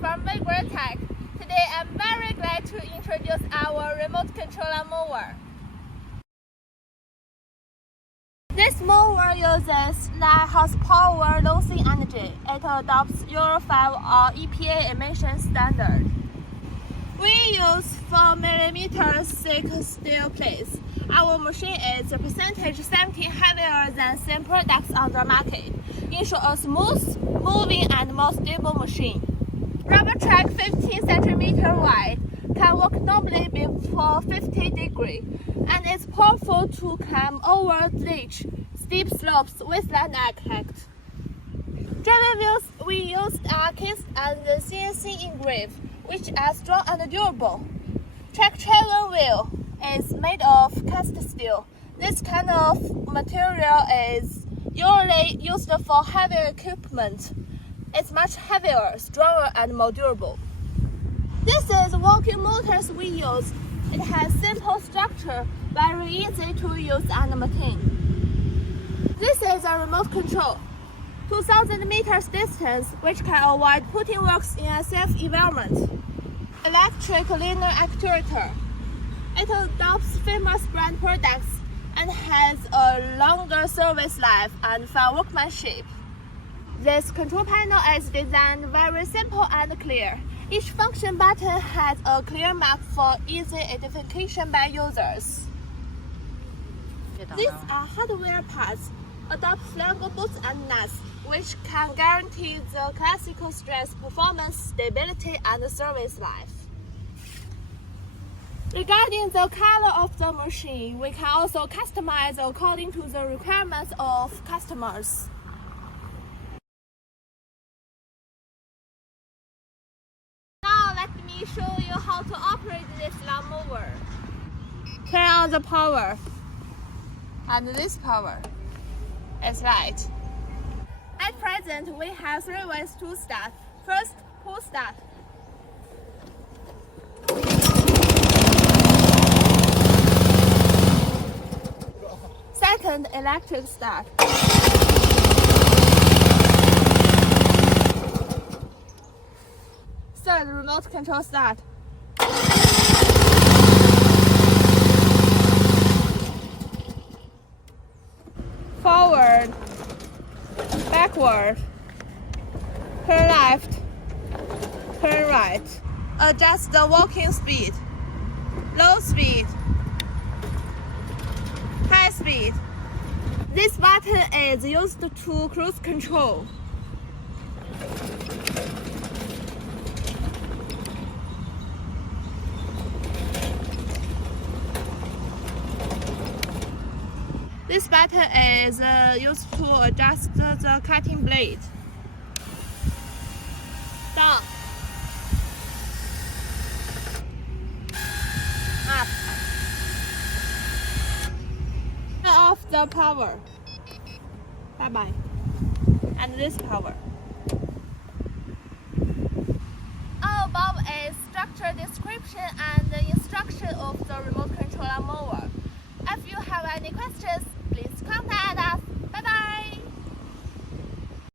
from Vigorun-Tech. Today I'm very glad to introduce our remote control lawn mower. This mower uses 9 horsepower losing energy. It adopts Euro 5 or EPA emission standard. We use 4mm thick steel plates. Our machine is a percentage 70 heavier than same products on the market, ensure a smooth, moving and more stable machine. Rubber track 15 cm wide, can work normally before 50 degrees, and is powerful to climb over ledge, steep slopes without impact. Driving wheels we used are cast and the CNC engraved, which are strong and durable. Track-driven wheel is made of cast steel. This kind of material is usually used for heavy equipment. It's much heavier, stronger, and more durable. This is walking motors we use. It has simple structure, very easy to use and maintain. This is a remote control, 2,000 meters distance, which can avoid putting works in a safe environment. Electric linear actuator. It adopts famous brand products and has a longer service life and fine workmanship. This control panel is designed very simple and clear. Each function button has a clear mark for easy identification by users. These are hardware parts, adopt flexible bolts and nuts, which can guarantee the classical stress performance, stability, and service life. Regarding the color of the machine, we can also customize according to the requirements of customers. Now let me show you how to operate this lawn mower. Turn on the power, and this power is right. At present, we have 3 ways to start. First, pull start. Second, electric start. Third, remote control start. Forward, backward, turn left, turn right. Adjust the walking speed, low speed, high speed. This button is used to cruise control. This button is used to adjust the cutting blade. Down. Up. Turn off the power. Bye-bye. And this power. All above is structure description and the instruction of the remote control lawn mower. If you have any questions, please contact us.